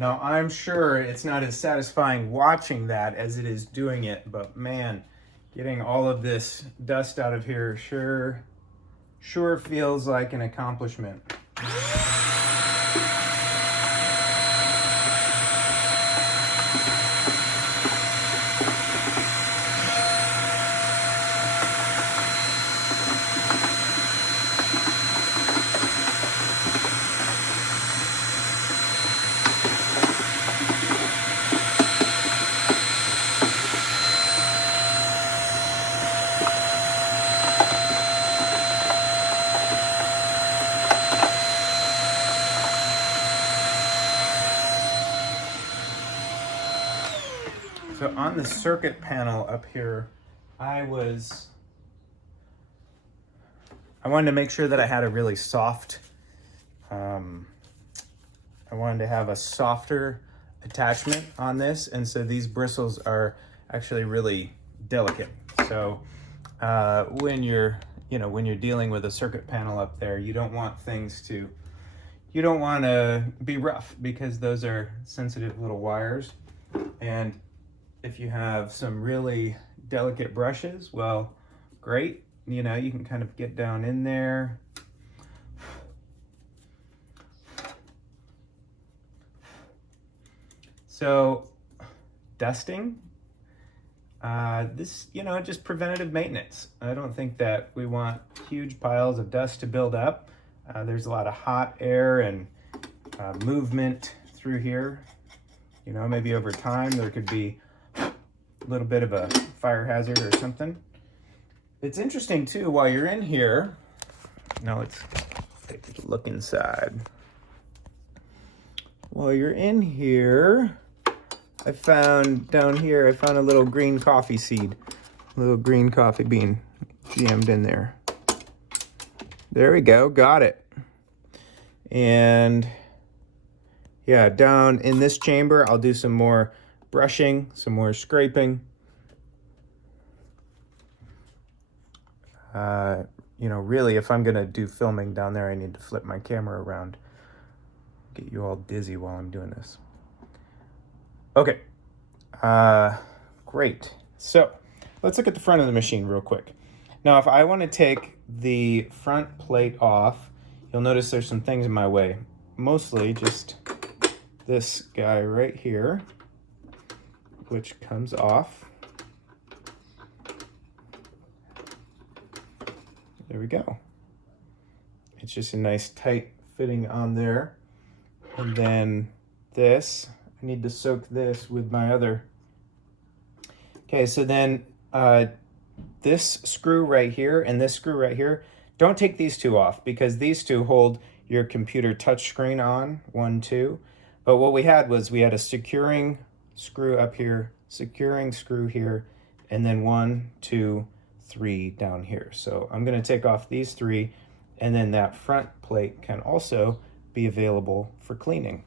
Now, I'm sure it's not as satisfying watching that as it is doing it, but man, getting all of this dust out of here sure feels like an accomplishment. So on the circuit panel up here, I wanted to make sure that I had a really soft, I wanted to have a softer attachment on this, and so these bristles are actually really delicate. So when you're dealing with a circuit panel up there, you don't want to be rough, because those are sensitive little wires. And if you have some really delicate brushes, well, great. You can kind of get down in there. So dusting, this, just preventative maintenance. I don't think that we want huge piles of dust to build up. There's a lot of hot air and movement through here. Maybe over time there could be a little bit of a fire hazard or something. It's interesting too, while you're in here, now let's take a look inside. While you're in here, I found a little green coffee seed, a little green coffee bean jammed in there. There we go, got it. And yeah, down in this chamber, I'll do some more brushing, some more scraping. Really, if I'm gonna do filming down there, I need to flip my camera around, get you all dizzy while I'm doing this. Okay, great. So let's look at the front of the machine real quick. Now, if I want to take the front plate off, you'll notice there's some things in my way. Mostly just this guy right here, which comes off. There we go. It's just a nice tight fitting on there. And then this, I need to soak this with my other. Okay, so then this screw right here and this screw right here, don't take these two off, because these two hold your computer touchscreen on, 1, 2. But what we had a securing screw up here, securing screw here, and then 1, 2, 3 down here. So I'm going to take off these 3, and then that front plate can also be available for cleaning.